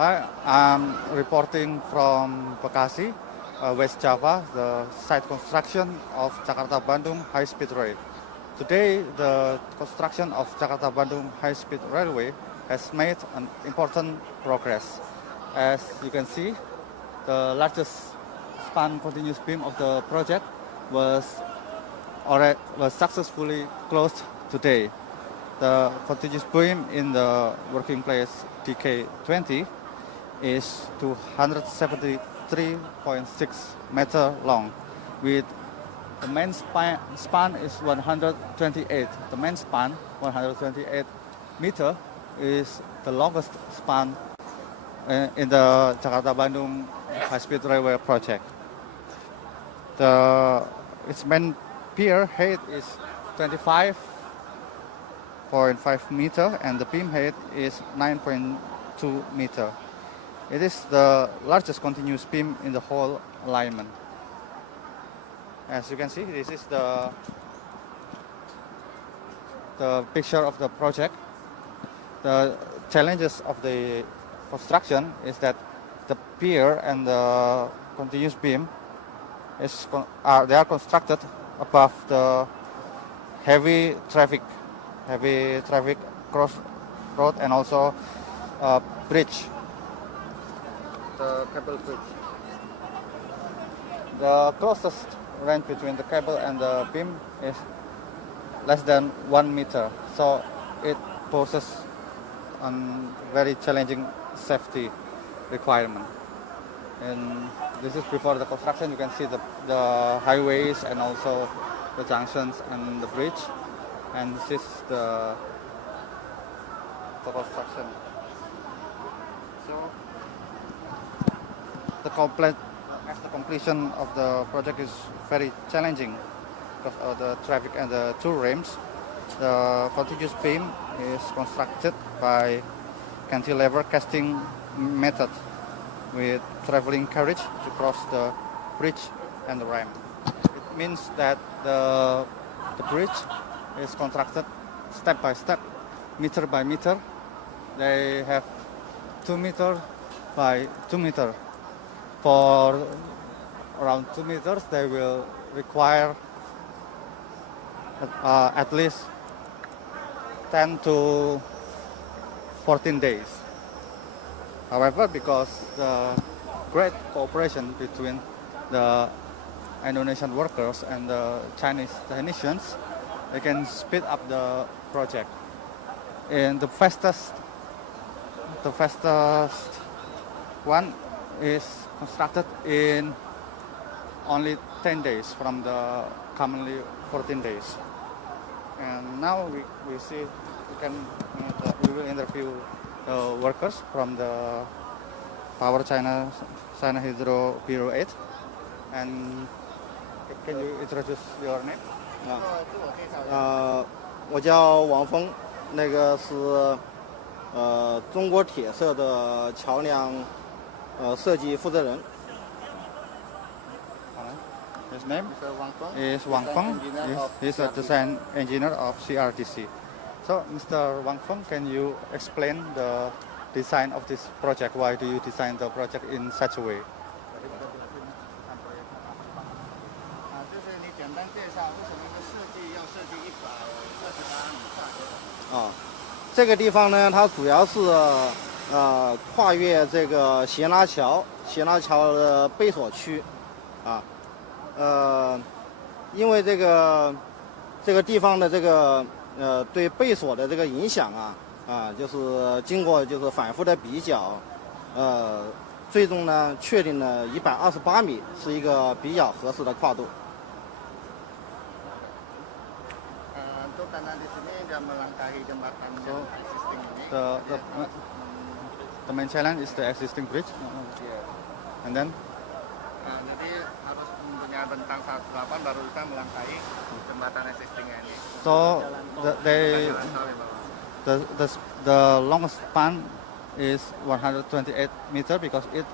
Hi, I'm reporting from Bekasi, West Java, the site construction of Jakarta-Bandung High-speed Railway. Today, the construction of Jakarta-Bandung High-speed Railway has made an important progress. As you can see, the largest span continuous beam of the project was successfully closed today. The continuous beam in the working place DK20 is 273.6 meter long, with the main span is 128. The main span, 128 meter, is the longest span in the Jakarta-Bandung High-speed Railway project. Its main pier height is 25.5 meter, and the beam height is 9.2 meter. It is the largest continuous beam in the whole alignment. As you can see, this is the picture of the project. The challenges of the construction is that the pier and the continuous beam they are constructed above the heavy traffic crossroad and also bridge. The cable bridge. The closest range between the cable and the beam is less than 1 meter, so it poses a very challenging safety requirement. And this is before the construction. You can see the highways and also the junctions and the bridge, and this is the construction. So the completion of the project is very challenging because of the traffic and the two ramps. The continuous beam is constructed by cantilever casting method with traveling carriage to cross the bridge and the ramp. It means that the bridge is constructed step by step, meter by meter. They have 2 meter by 2 meter. For around 2 meters, they will require at least 10 to 14 days. However, because the great cooperation between the Indonesian workers and the Chinese technicians, they can speed up the project. And the fastest one is constructed in only 10 days from the commonly 14 days. And now we will interview the workers from the Power China Hydro Bureau 8. And can you introduce your name? 我叫王峰，那个是中国铁社的桥梁设计负责人。 His name is Wang Feng. He's a design engineer of CRTC. So, Mr. Wang Feng, can you explain the design of this project? Why do you design the project in such a way? 就是你简单介绍为什么设计要设计128米大桥？这个地方呢，它主要是跨越这个斜拉桥的贝索区，因为这个地方的这个对贝索的这个影响就是经过反复的比较，最终呢确定了128米是一个比较合适的跨度。Untuk karena di sini dia melangkahi jembatan yang existing ini. The main challenge is the existing bridge. And then? Jadi harus punya bentang 108 baru bisa melangkahi jembatan existing ini. So the longest span is 128 meter because it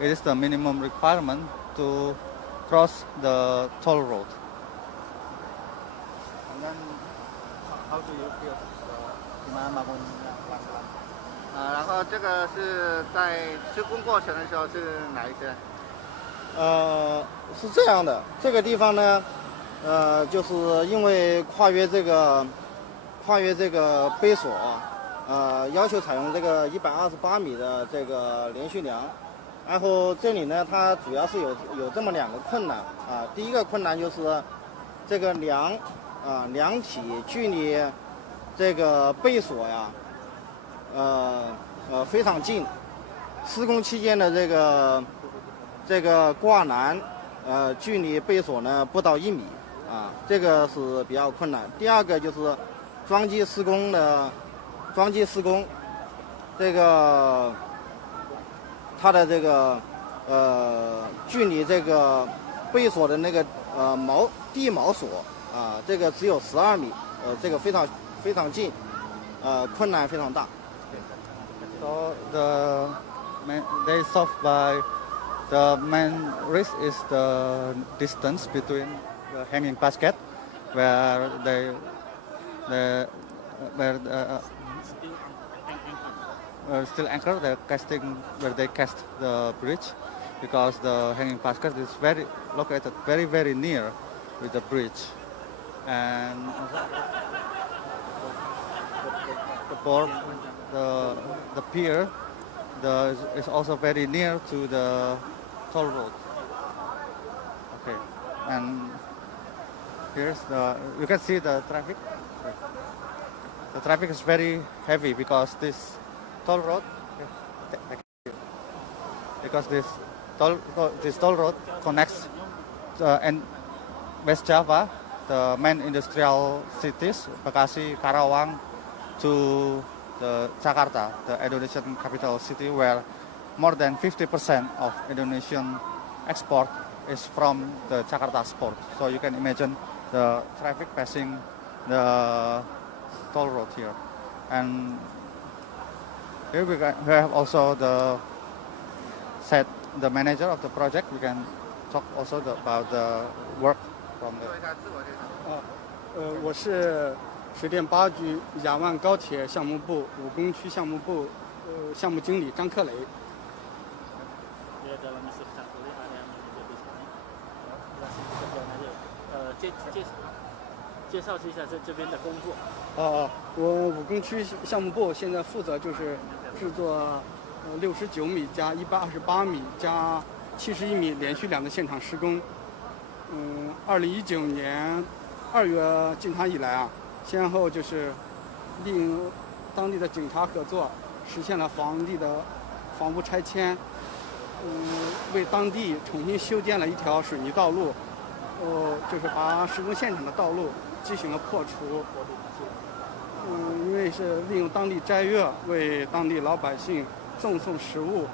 is the minimum requirement to cross the toll road. And then how do you feel gimana bangunnya pelan-pelan? 然后这个是在施工过程的时候是哪一些？是这样的，这个地方呢，就是因为跨越这个杯索，要求采用这个128米的这个连续梁，然后这里呢，它主要是有这么2个困难啊。第一个困难就是这个梁体距离这个杯索呀，非常近，施工期间的这个挂栏，距离杯索呢不到1米啊，这个是比较困难。第二个就是桩基施工，这个它的这个距离这个杯索的那个地锚索啊，这个只有12米，这个非常近，困难非常大。So they solved by the main risk is the distance between the hanging basket where still anchor the casting where they cast the bridge, because the hanging basket is located very near with the bridge, and the board, the pier is also very near to the toll road. Okay, and here's you can see the traffic. The traffic is very heavy because this toll road, this toll road connects and West Java, the main industrial cities, Bekasi, Karawang, to the Jakarta, the Indonesian capital city, where more than 50% of Indonesian export is from the Jakarta port. So you can imagine the traffic passing the toll road here. And here we have also the manager of the project. We can talk also about the work from the. 我是水电8局雅万高铁项目部5工区项目部项目经理张克雷。介绍一下这边的工作。我5工区项目部现在负责就是制作69米加128米加71米连续梁的现场施工。2019年2月进场以来啊，先后就是利用当地的警察合作，实现了房屋拆迁，为当地重新修建了一条水泥道路，就是把施工现场的道路进行了破除。因为是利用当地斋月为当地老百姓赠送食物，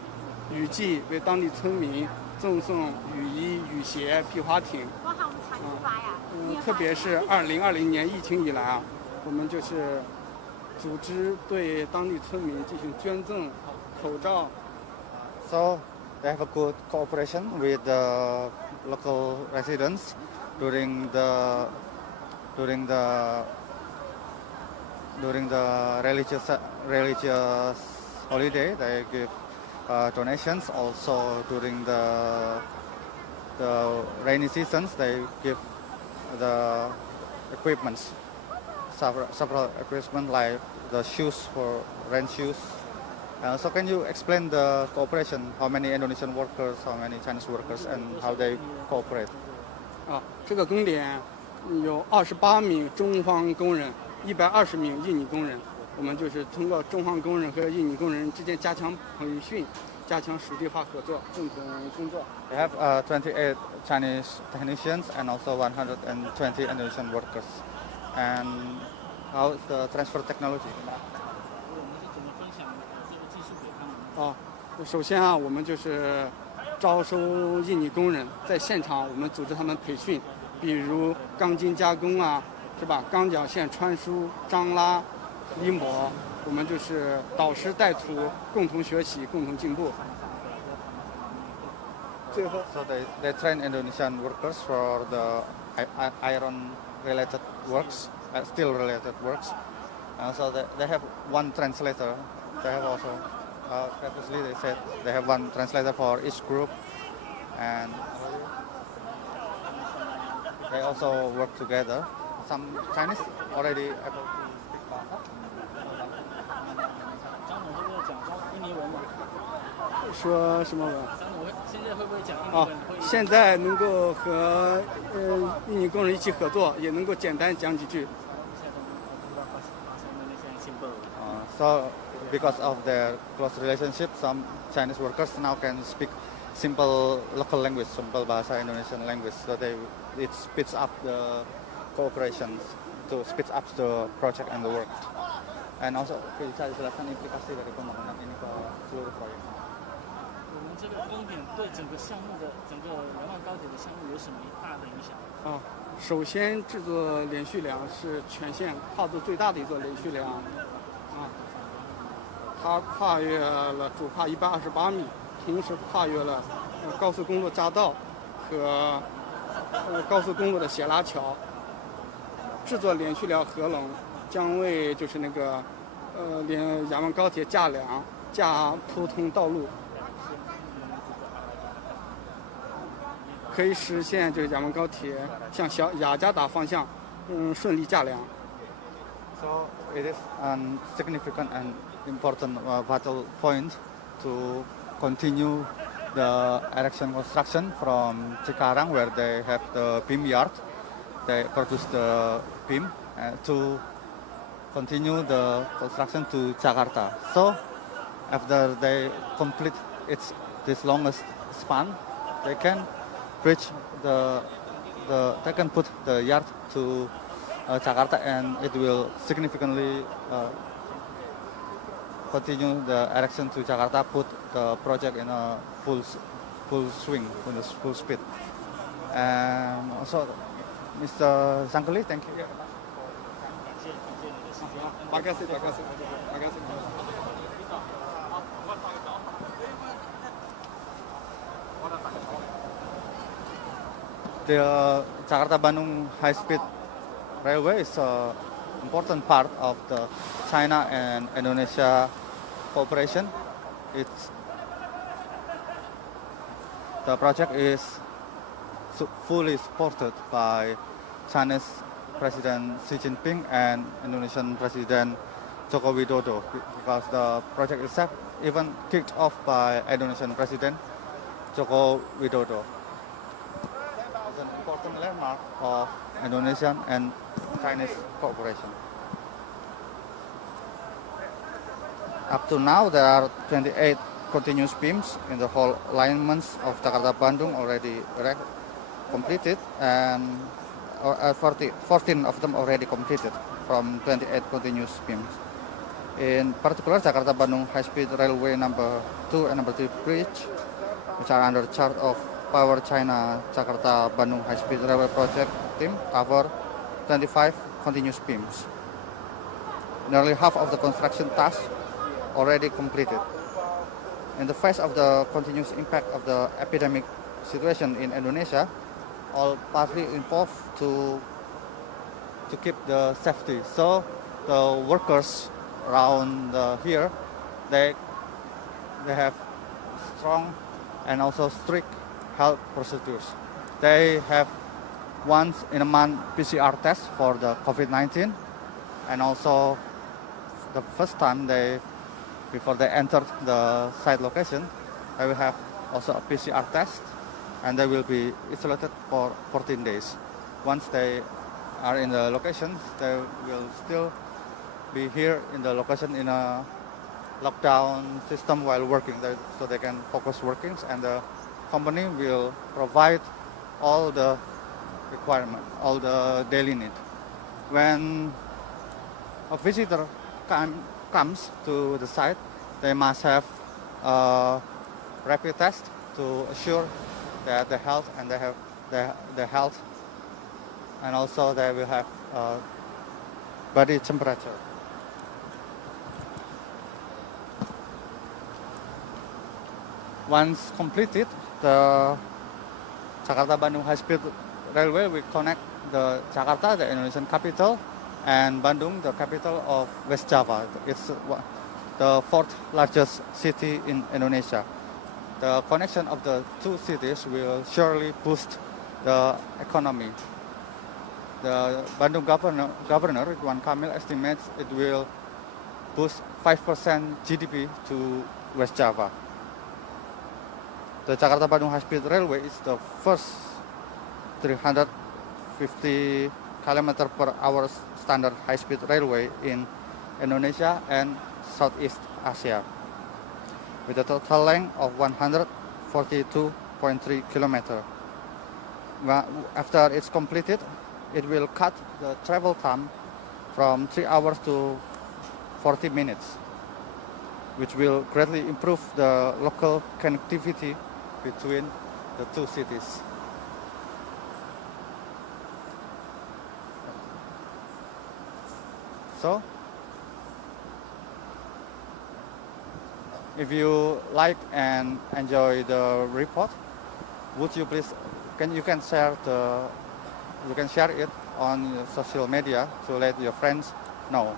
雨季为当地村民赠送雨衣、雨鞋、皮划艇。特别是2020年疫情以来啊，我们就是组织对当地村民进行捐赠口罩。So they have a good cooperation with the local residents during the religious holiday. They give donations. Also during the rainy seasons, they give the equipments, several equipment like the shoes for rain shoes. So can you explain the cooperation? How many Indonesian workers, how many Chinese workers, and how they cooperate? 这个工点有28名中方工人，120名印尼工人。我们就是通过中方工人和印尼工人之间加强培训，加强属地化合作，共同工作。We have 28 Chinese technicians and also 120 Indonesian workers. And how's the transfer technology? 首先啊，我们就是招收印尼工人，在现场我们组织他们培训，比如钢筋加工啊，是吧？钢绞线穿输、张拉、离模，我们就是导师带徒，共同学习，共同进步。最后 So they train Indonesian workers for the iron-related works, steel-related works. So they have one translator they have also, previously they said they have one translator for each group, and they also work together. Some Chinese already able to speak Bahasa. 张总会不会讲印尼文吗？说什么文？张总现在会不会讲印尼啊文？会，现在能够和印尼工人一起合作，也能够简单讲几句。 So because of their close relationship, some Chinese workers now can speak simple local language, simple bahasa Indonesian language. So it speeds up the cooperation, to speeds up the project and the work. And also bisa dijelaskan implikasi dari pembangunan ini ke seluruh proyek. 我们这个公点对整个项目的整个两万高铁的项目有什么大的影响？啊，首先制作连续梁是全线跨度最大的一座连续梁，啊，它跨越了主跨128米，同时跨越了高速公路匝道和高速公路的斜拉桥。制作连续梁合龙将为就是那个连雅万高铁架梁架铺通道路。 可以实现就是雅万高铁向雅加达方向，顺利架梁。So it is a significant and important vital point to continue the erection construction from Cikarang, where they have the beam yard. They produce the beam to continue the construction to Jakarta. So after they complete this longest span, they can bridge they can put the yard to Jakarta, and it will significantly continue the erection to Jakarta, put the project in a full swing, in a full speed. And also, Mr. Zangkeli, thank you. 马盖斯，马盖斯，马盖斯。 The Jakarta-Bandung High-speed Railway is an important part of the China and Indonesia cooperation. The project is fully supported by Chinese President Xi Jinping and Indonesian President Joko Widodo, because the project itself even kicked off by Indonesian President Joko Widodo. It's an important landmark of Indonesian and Chinese cooperation. Up to now, there are 28 continuous beams in the whole alignments of Jakarta-Bandung already completed, and 14 of them already completed from 28 continuous beams. In particular, Jakarta-Bandung High-speed Railway number 2 and number 3 bridge, which are under charge of Power China Jakarta-Bandung High-speed Railway project team, cover 25 continuous beams. Nearly half of the construction tasks already completed. In the face of the continuous impact of the epidemic situation in Indonesia, all parties involved to keep the safety. So the workers around here, they have strong and also strict health procedures. They have once in a month PCR test for the COVID-19, and also the first time before they enter the site location, they will have also a PCR test, and they will be isolated for 14 days. Once they are in the location, they will still be here in the location in a lockdown system while working, so they can focus workings, and the company will provide all the requirement, all the daily need. When a visitor comes to the site, they must have a rapid test to assure that the health, and they have the health, and also they will have body temperature. Once completed, the Jakarta-Bandung High-speed Railway will connect the Jakarta, the Indonesian capital, and Bandung, the capital of West Java. It's the fourth largest city in Indonesia. The connection of the two cities will surely boost the economy. The Bandung governor Ridwan Kamil estimates it will boost 5% GDP to West Java. The Jakarta-Bandung High-speed Railway is the first 350 km per hour standard high-speed railway in Indonesia and Southeast Asia, with a total length of 142.3 km. After it's completed, it will cut the travel time from 3 hours to 40 minutes, which will greatly improve the local connectivity between the two cities. So, if you like and enjoy the report, would you please you can share it on social media to let your friends know.